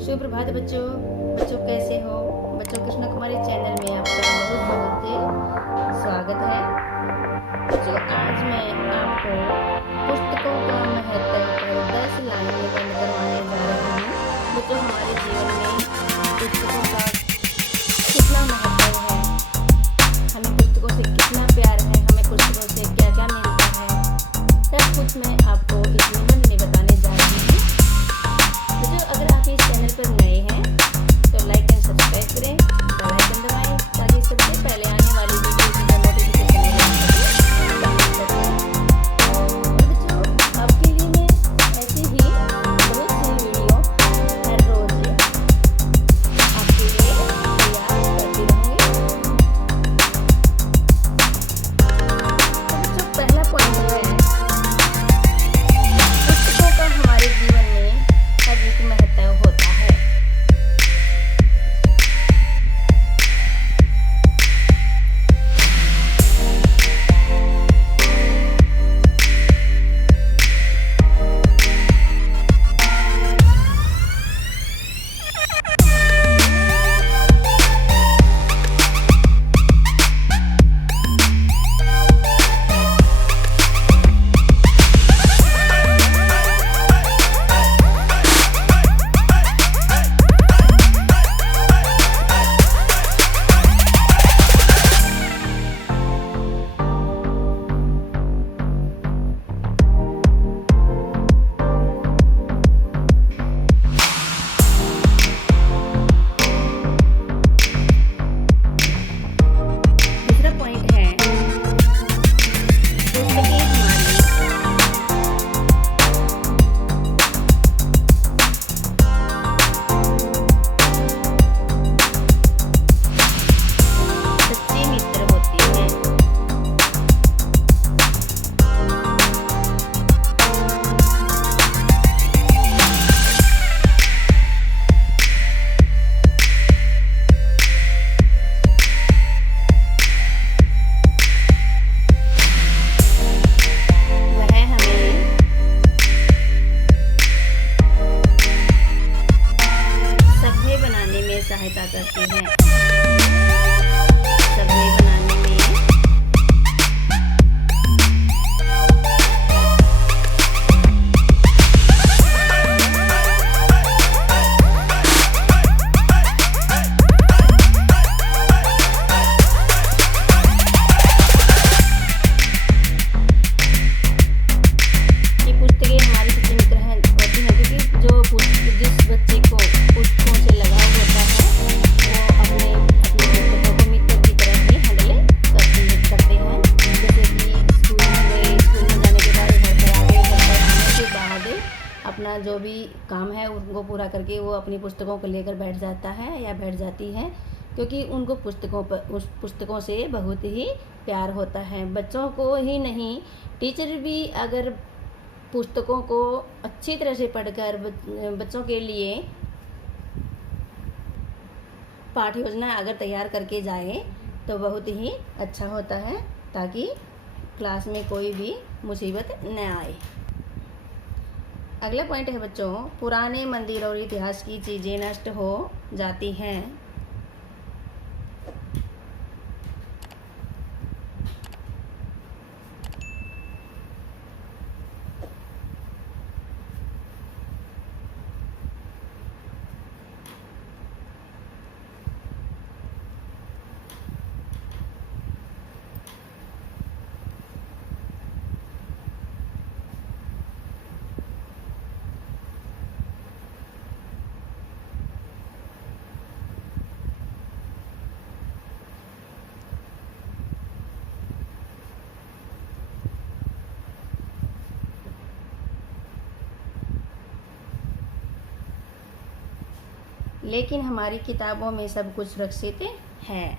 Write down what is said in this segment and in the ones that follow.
सुप्रभात बच्चों। बच्चों कैसे हो? बच्चों कृष्णा कुमारी चैनल में आपका बहुत बहुत स्वागत है। बच्चों आज मैं आपको पुस्तकों का महत्व पर 10 लाइन निबंध करवाने जा रही हूँ। बच्चों हमारे जीवन में पुस्तकों का कितना महत्व है, हमें पुस्तकों से कितना प्यार है, हमें पुस्तकों से क्या क्या मिलता है, सब कुछ मैं आपको इस निबंध में बताने जा रही हूँ। बच्चों अगर आप इस चैनल पर नए हैं तो लाइक एंड सब्सक्राइब करें, बेल आइकन दबाएं ताकि सबसे पहले आने वाली वीडियो की नोटिफिकेशन मिल सके। और बच्चों आपके लिए मैं ऐसी ही बहुत सी वीडियो हर रोज आपके लिए तैयार करती रहूँगी। तो बच्चों पहला पॉइंट है, पुस्तकों का हमारे जीवन में अधिक महत्व होता है। दूसरा पॉइंट है, पुस्तकें हमारी सच्ची मित्र होती हैं। वह हमें सभ्य बनाने में सहायता करती हैं। सभ्य बनाने में ये पुस्तकें हमारी सच्ची मित्र हैं होती हैं, क्योंकि जिस बच्चे को पुस्तकों से लगाव होता है वो अपने पुस्तकों को मित्र की तरह ही हैंडल करते हैं। जैसे कि स्कूल में गए, स्कूल में जाने के बाद घर पर आ गए, घर पर आने के बाद अपना जो भी काम है उनको पूरा करके वो अपनी पुस्तकों को लेकर बैठ जाता है या बैठ जाती है, क्योंकि उनको उस पुस्तकों से बहुत ही प्यार होता है। बच्चों को ही नहीं, टीचर भी अगर पुस्तकों को अच्छी तरह से पढ़कर बच्चों के लिए पाठ योजना अगर तैयार करके जाए तो बहुत ही अच्छा होता है, ताकि क्लास में कोई भी मुसीबत न आए। अगला पॉइंट है बच्चों, पुराने मंदिर और इतिहास की चीज़ें नष्ट हो जाती हैं। लेकिन हमारी किताबों में सब कुछ सुरक्षित है।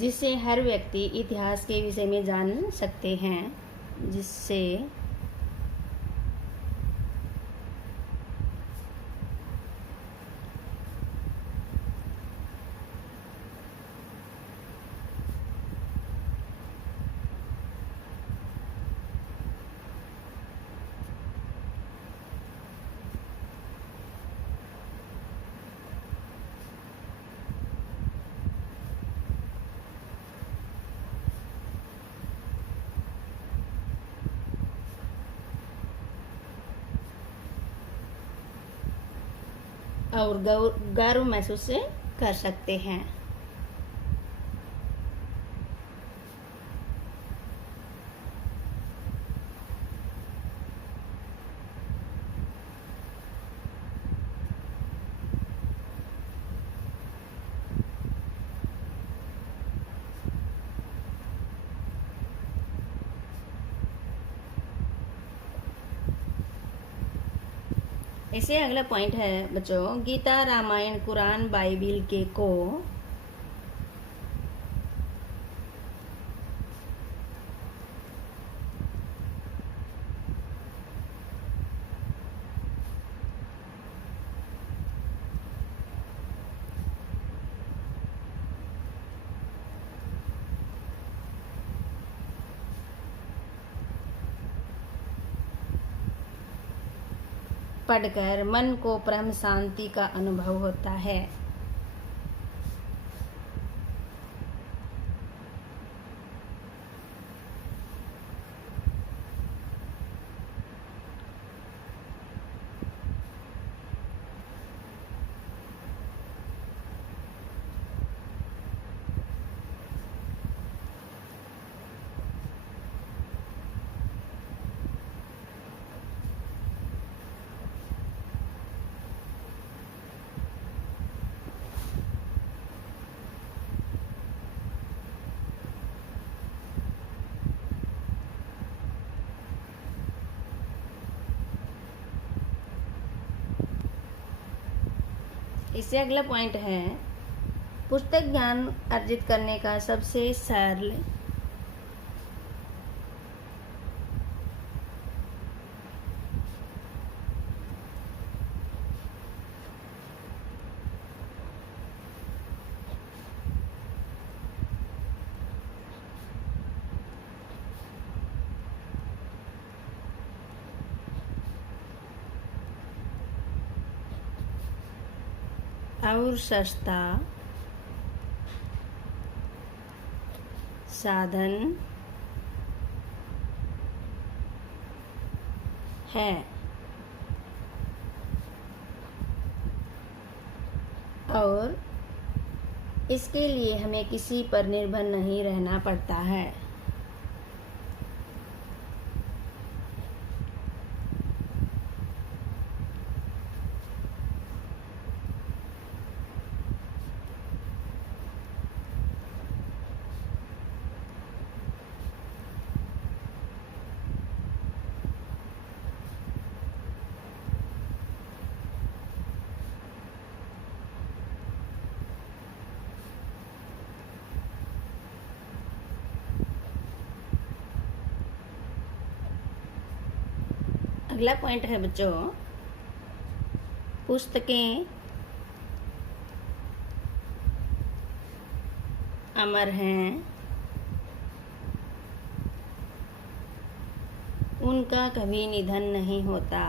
जिससे हर व्यक्ति इतिहास के विषय में जान सकते हैं, जिससे और गर्व महसूस कर सकते हैं। इसे अगला पॉइंट है बच्चों, गीता, रामायण, कुरान, बाइबिल के को पढ़कर मन को परम शांति का अनुभव होता है। इससे अगला पॉइंट है, पुस्तक ज्ञान अर्जित करने का सबसे सरल और सस्ता साधन है, और इसके लिए हमें किसी पर निर्भर नहीं रहना पड़ता है। अगला पॉइंट है बच्चों, पुस्तकें अमर हैं, उनका कभी निधन नहीं होता।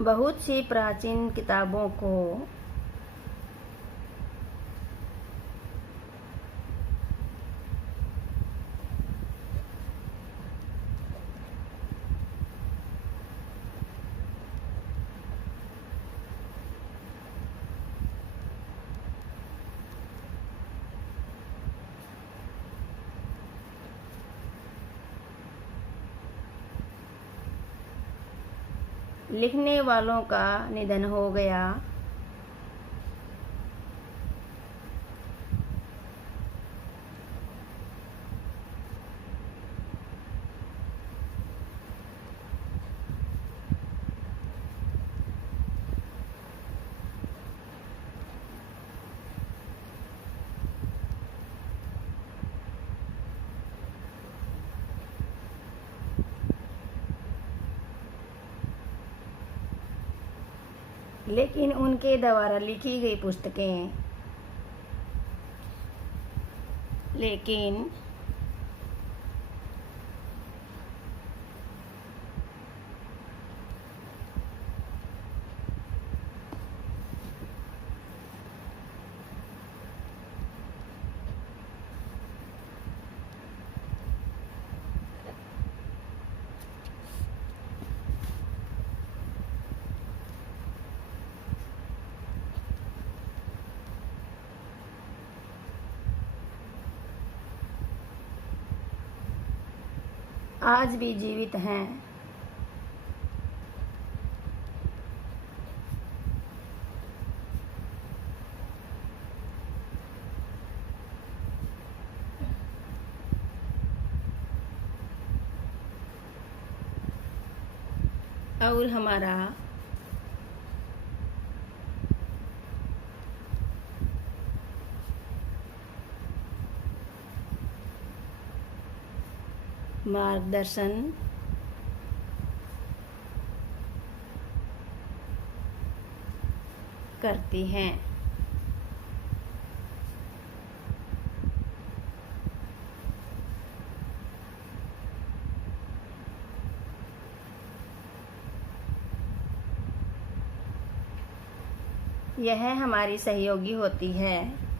बहुत सी प्राचीन किताबों को लिखने वालों का निधन हो गया, लेकिन उनके द्वारा लिखी गई पुस्तकें लेकिन आज भी जीवित हैं। और हमारा मार्गदर्शन करती हैं। यह हमारी सहयोगी होती है।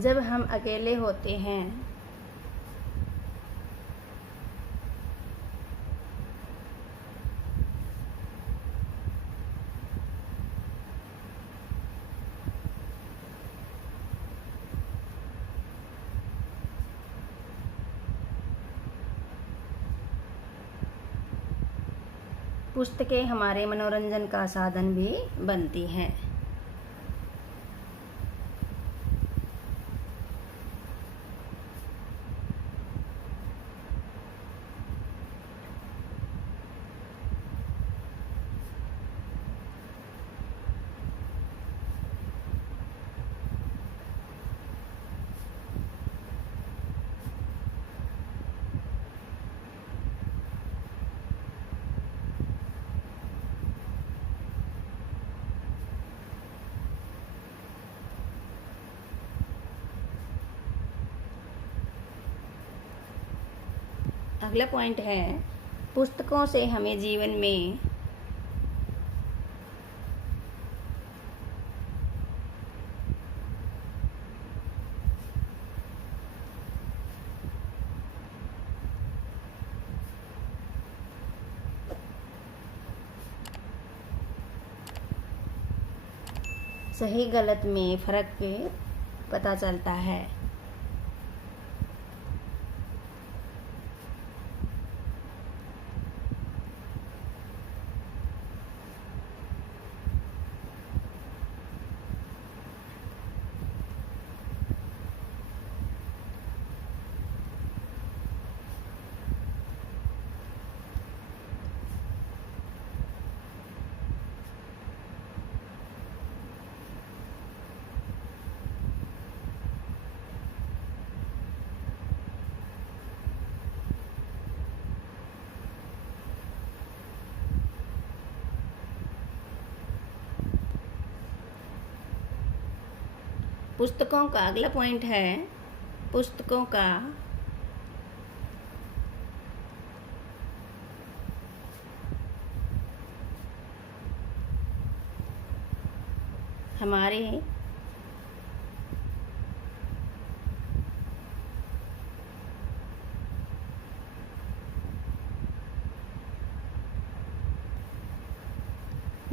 जब हम अकेले होते हैं पुस्तकें हमारे मनोरंजन का साधन भी बनती हैं। अगला पॉइंट है, पुस्तकों से हमें जीवन में सही गलत में फर्क पता चलता है। पुस्तकों का अगला पॉइंट है, पुस्तकों का हमारे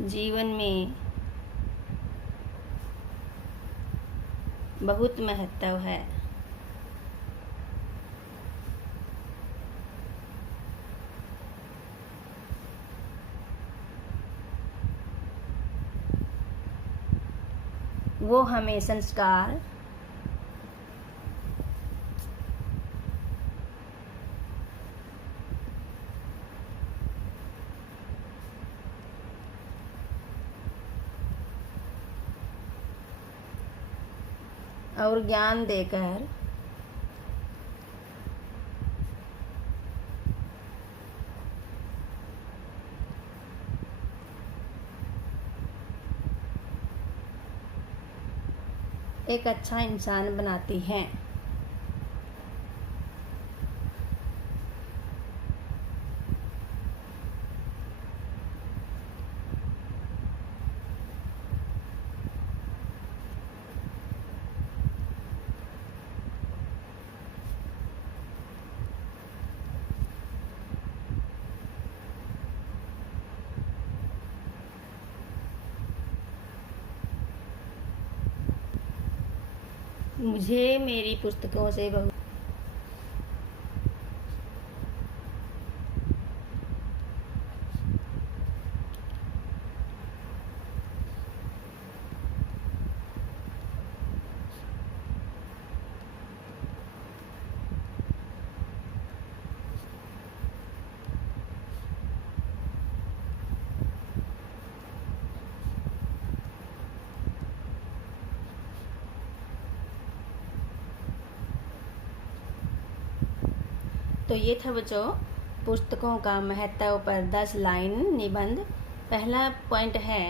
जीवन में बहुत महत्व है। वो हमें संस्कार और ज्ञान देकर एक अच्छा इंसान बनाती हैं। मुझे मेरी पुस्तकों से बहुत तो ये था बच्चों पुस्तकों का महत्व पर 10 लाइन निबंध। पहला पॉइंट है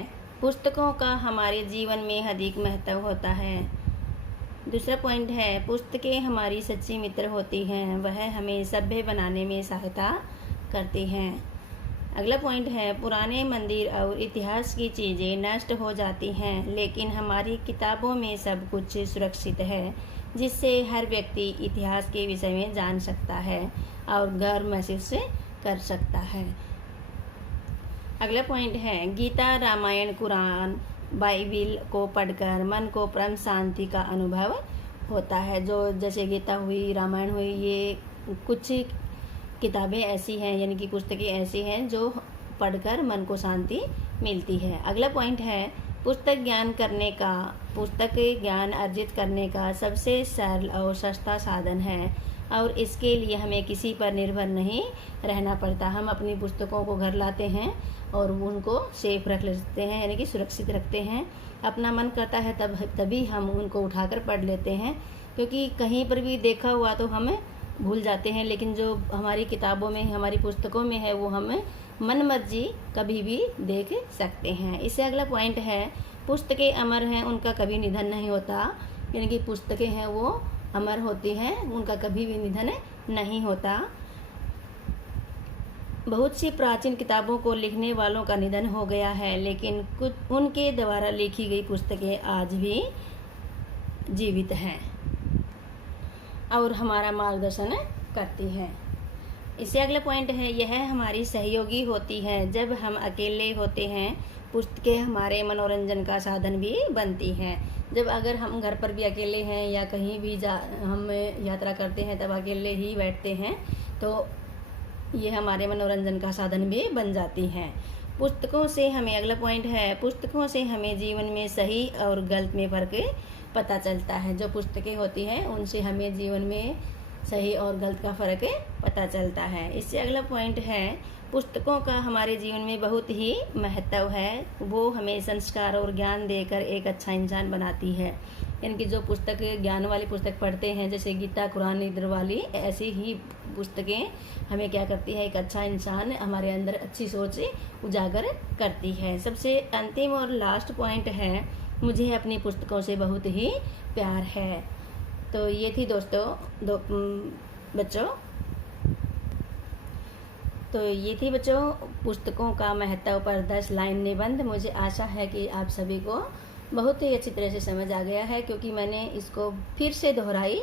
पुस्तकों का हमारे जीवन में अधिक महत्व होता है। दूसरा पॉइंट है पुस्तकें हमारी सच्ची मित्र होती हैं, वह हमें सभ्य बनाने में सहायता करती हैं। अगला पॉइंट है पुराने मंदिर और इतिहास की चीज़ें नष्ट हो जाती हैं, लेकिन हमारी किताबों में सब कुछ सुरक्षित है, जिससे हर व्यक्ति इतिहास के विषय में जान सकता है और गर्व महसूस कर सकता है। अगला पॉइंट है गीता, रामायण, कुरान, बाइबिल को पढ़कर मन को परम शांति का अनुभव होता है। जो जैसे गीता हुई, रामायण हुई, ये कुछ किताबें ऐसी हैं यानी कि पुस्तकें ऐसी हैं जो पढ़कर मन को शांति मिलती है। अगला पॉइंट है पुस्तक ज्ञान अर्जित करने का सबसे सरल और सस्ता साधन है और इसके लिए हमें किसी पर निर्भर नहीं रहना पड़ता। हम अपनी पुस्तकों को घर लाते हैं और उनको सेफ रख लेते हैं यानी कि सुरक्षित रखते हैं। अपना मन करता है तभी हम उनको उठाकर पढ़ लेते हैं, क्योंकि कहीं पर भी देखा हुआ तो हमें भूल जाते हैं, लेकिन जो हमारी किताबों में, हमारी पुस्तकों में है वो हमें मन मर्जी कभी भी देख सकते हैं। इससे अगला पॉइंट है पुस्तकें अमर हैं, उनका कभी निधन नहीं होता। यानी कि पुस्तकें हैं वो अमर होती हैं, उनका कभी भी निधन नहीं होता। बहुत सी प्राचीन किताबों को लिखने वालों का निधन हो गया है, लेकिन कुछ उनके द्वारा लिखी गई पुस्तकें आज भी जीवित हैं और हमारा मार्गदर्शन करती हैं। इससे अगला पॉइंट है यह हमारी सहयोगी होती है। जब हम अकेले होते हैं पुस्तकें हमारे मनोरंजन का साधन भी बनती हैं। जब अगर हम घर पर भी अकेले हैं या कहीं भी हम यात्रा करते हैं तब अकेले ही बैठते हैं तो ये हमारे मनोरंजन का साधन भी बन जाती हैं। पुस्तकों से हमें, अगला पॉइंट है पुस्तकों से हमें जीवन में सही और गलत में फ़र्क पता चलता है। जो पुस्तकें होती हैं उनसे हमें जीवन में सही और गलत का फ़र्क पता चलता है। इससे अगला पॉइंट है पुस्तकों का हमारे जीवन में बहुत ही महत्व है। वो हमें संस्कार और ज्ञान देकर एक अच्छा इंसान बनाती है। इनकी जो पुस्तक ज्ञान वाली पुस्तक पढ़ते हैं जैसे गीता, कुरान, इधर वाली, ऐसी ही पुस्तकें हमें क्या करती है, एक अच्छा इंसान, हमारे अंदर अच्छी सोच उजागर करती है। सबसे अंतिम और लास्ट पॉइंट है मुझे अपनी पुस्तकों से बहुत ही प्यार है। तो ये थी दोस्तों बच्चों पुस्तकों का महत्व पर 10 लाइन निबंध। मुझे आशा है कि आप सभी को बहुत ही अच्छी तरह से समझ आ गया है, क्योंकि मैंने इसको फिर से दोहराई